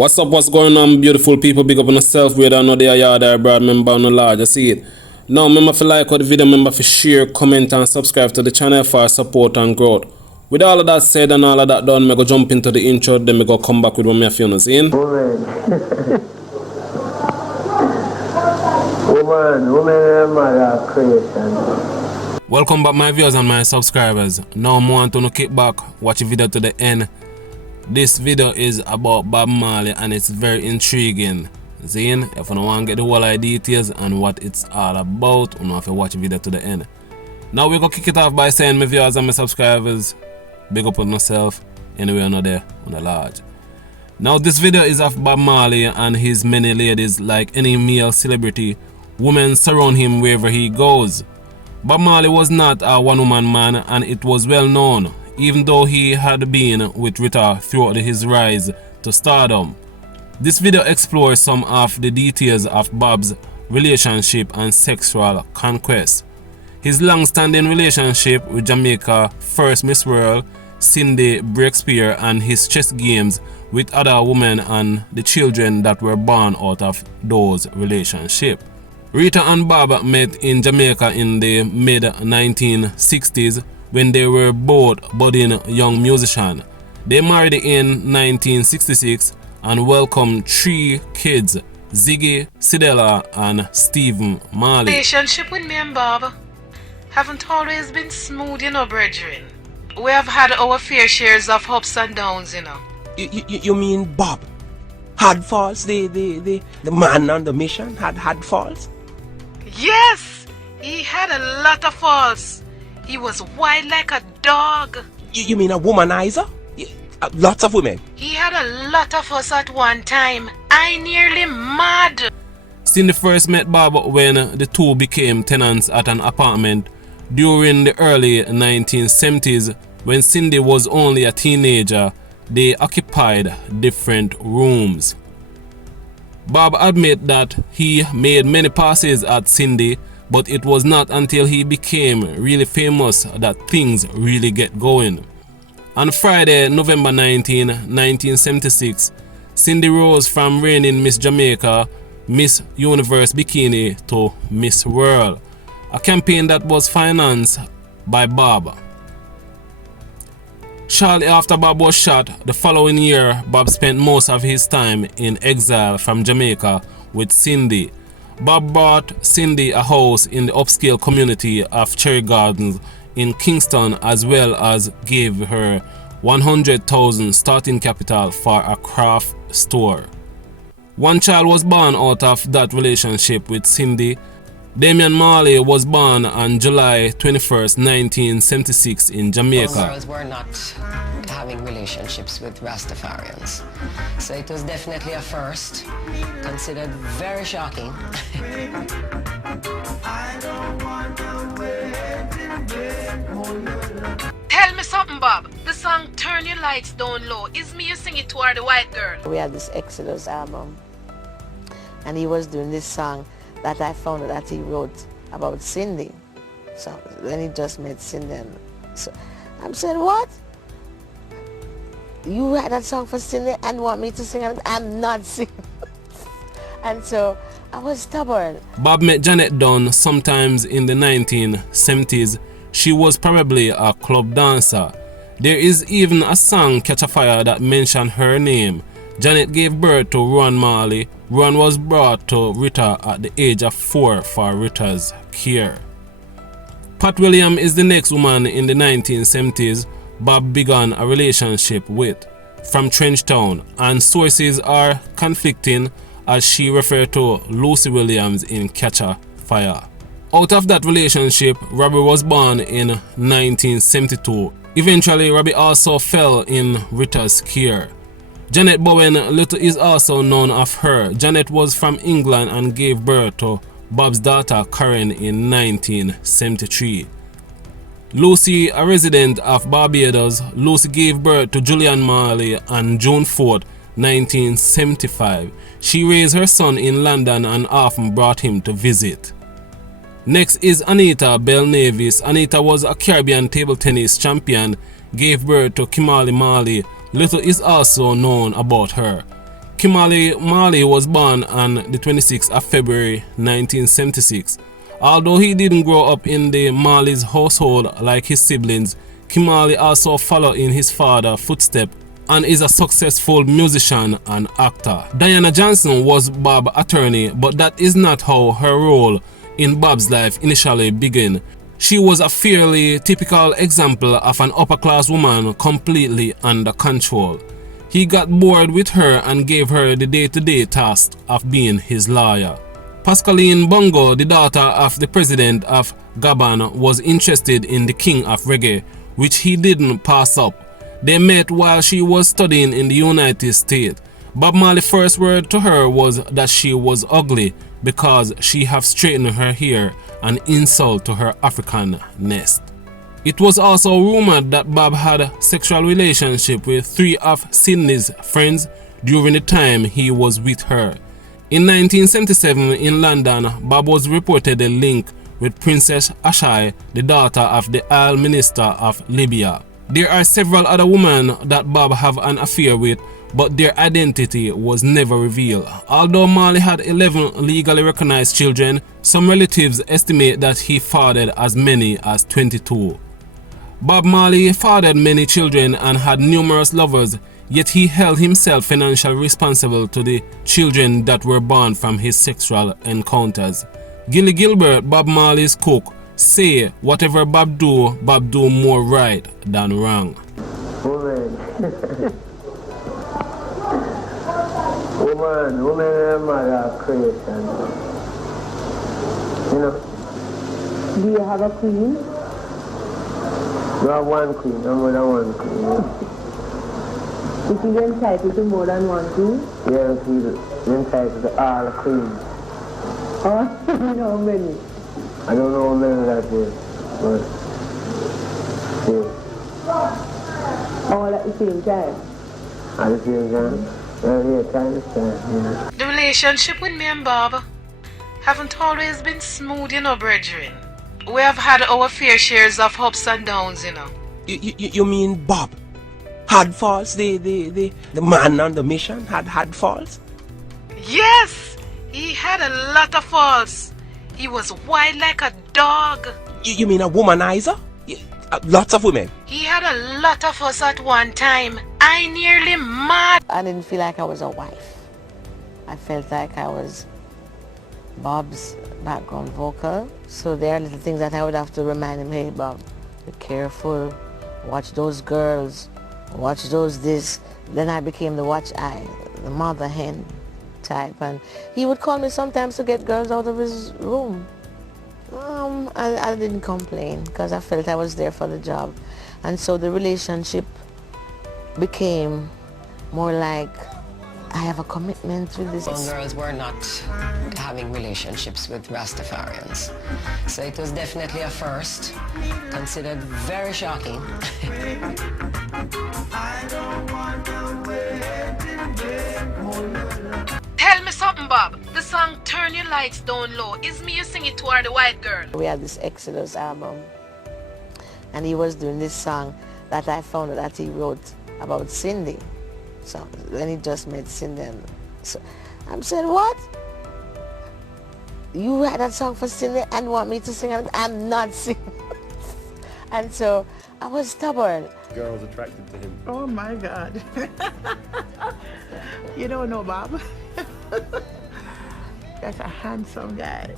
What's going on, beautiful people? Big up on yourself, whether or not they are yard or broad member or no large. I see it. Now, remember to like the video, remember to share, comment, and subscribe to the channel for support and growth. With all of that said and all of that done, I go jump into the intro, then I go come back with what I feel in. Woman, mother creation. Welcome back, my viewers and my subscribers. Now I want to kick back, watch the video to the end. This video is about Bob Marley and it's very intriguing. Zine, if you don't want to get the whole of details and what it's all about, you have to watch the video to the end. Now we're going to kick it off by saying, my viewers and my subscribers, big up on myself, anyway on there, on the large. Now this video is of Bob Marley and his many ladies. Like any male celebrity, women surround him wherever he goes. Bob Marley was not a one-woman man, and it was well known, even though he had been with Rita throughout his rise to stardom. This video explores some of the details of Bob's relationship and sexual conquest. His long-standing relationship with Jamaica first Miss World, Cindy Breakspear, and his chess games with other women and the children that were born out of those relationships. Rita and Bob met in Jamaica in the mid-1960s when they were both budding young musicians. They married in 1966 and welcomed 3 kids, Ziggy, Sidella, and Stephen Marley. Relationship with me and Bob haven't always been smooth, brethren. We have had our fair shares of ups and downs, You mean Bob had faults? The man on the mission had faults? Yes, he had a lot of faults. He was wild like a dog. You mean a womanizer? Lots of women. He had a lot of us at one time. I nearly mad. Cindy first met Bob when the two became tenants at an apartment during the early 1970s. When Cindy was only a teenager, they occupied different rooms. Bob admitted that he made many passes at Cindy, but it was not until he became really famous that things really get going. On Friday, November 19, 1976, Cindy rose from reigning Miss Jamaica, Miss Universe Bikini to Miss World, a campaign that was financed by Bob. Shortly after Bob was shot, the following year, Bob spent most of his time in exile from Jamaica with Cindy. Bob bought Cindy a house in the upscale community of Cherry Gardens in Kingston, as well as gave her $100,000 starting capital for a craft store. One child was born out of that relationship with Cindy. Damian Marley was born on July 21st, 1976 in Jamaica. Girls were not having relationships with Rastafarians. So it was definitely a first, considered very shocking. Tell me something, Bob. The song Turn Your Lights Down Low, is me you sing it to her, the white girl? We had this Exodus album, and he was doing this song that I found that he wrote about Cindy. So then he just met Cindy, and so I'm saying, what? You write that song for Cindy and want me to sing it? I'm not singing. And so I was stubborn. Bob met Janet Dunn sometimes in the 1970s. She was probably a club dancer. There is even a song, Catch a Fire, that mentioned her name. Janet gave birth to Ron Marley. Ron was brought to Rita at the age of 4 for Rita's care. Pat Williams is the next woman in the 1970s Bob began a relationship with, from Trenchtown, and sources are conflicting as she referred to Lucy Williams in Catch a Fire. Out of that relationship, Robbie was born in 1972. Eventually, Robbie also fell in Rita's care. Janet Bowen, little is also known of her. Janet was from England and gave birth to Bob's daughter Karen in 1973. Lucy, a resident of Barbados, Lucy gave birth to Julian Marley on June 4, 1975. She raised her son in London and often brought him to visit. Next is Anita Bell Navis. Anita was a Caribbean table tennis champion, gave birth to Kimali Marley. Little is also known about her. Kimberly Marley was born on the 26th of February 1976. Although he didn't grow up in the Marley's household like his siblings, Kimberly also followed in his father's footsteps and is a successful musician and actor. Diana Johnson was Bob's attorney, but that is not how her role in Bob's life initially began. She was a fairly typical example of an upper-class woman completely under control. He got bored with her and gave her the day-to-day task of being his lawyer. Pascaline Bongo, the daughter of the president of Gabon, was interested in the king of reggae, which he didn't pass up. They met while she was studying in the United States. Bob Marley's first word to her was that she was ugly because she had straightened her hair, an insult to her Africanness. It was also rumored that Bob had a sexual relationship with 3 of Sydney's friends during the time he was with her. In 1977 in London, Bob was reportedly linked with Princess Ashai, the daughter of the Oil Minister of Libya. There are several other women that Bob had an affair with, but their identity was never revealed. Although Marley had 11 legally recognized children, some relatives estimate that he fathered as many as 22. Bob Marley fathered many children and had numerous lovers, yet he held himself financially responsible to the children that were born from his sexual encounters. Gilly Gilbert, Bob Marley's cook, say whatever Bob do more right than wrong. Woman and mother are creation. You know? Do you have a queen? You have one queen, no more than one queen. Yeah? Is he entitled to more than one queen? Yeah, he's entitled to all the queens. Oh, you know how many? I don't know how many that is, but still. All at the same time? At the same time? Well, yeah, kind of time, yeah. The relationship with me and Bob haven't always been smooth, you know, brethren. We have had our fair shares of ups and downs, you know. You mean Bob had faults? The man on the mission had faults? Yes! He had a lot of faults. He was wild like a dog. You mean a womanizer? Lots of women. He had a lot of us at one time. I nearly mad. I didn't feel like I was a wife. I felt like I was Bob's background vocal. So there are little things that I would have to remind him, hey Bob, be careful, watch those girls, watch those this. Then I became the watch eye, the mother hen type. And he would call me sometimes to get girls out of his room. I didn't complain because I felt I was there for the job. And so the relationship became more like I have a commitment with this. Young girls were not having relationships with Rastafarians. So it was definitely a first, considered very shocking. Tell me something, Bob. The song Turn Your Lights Down Low, is me you sing it to or the white girl? We had this Exodus album and he was doing this song that I found that he wrote about Cindy. So when he just met Cindy, and so I'm saying, what? You write that song for Cindy and want me to sing it? I'm not singing. And so I was stubborn. Girls attracted to him. Oh my God. You don't know Bob? That's a handsome guy.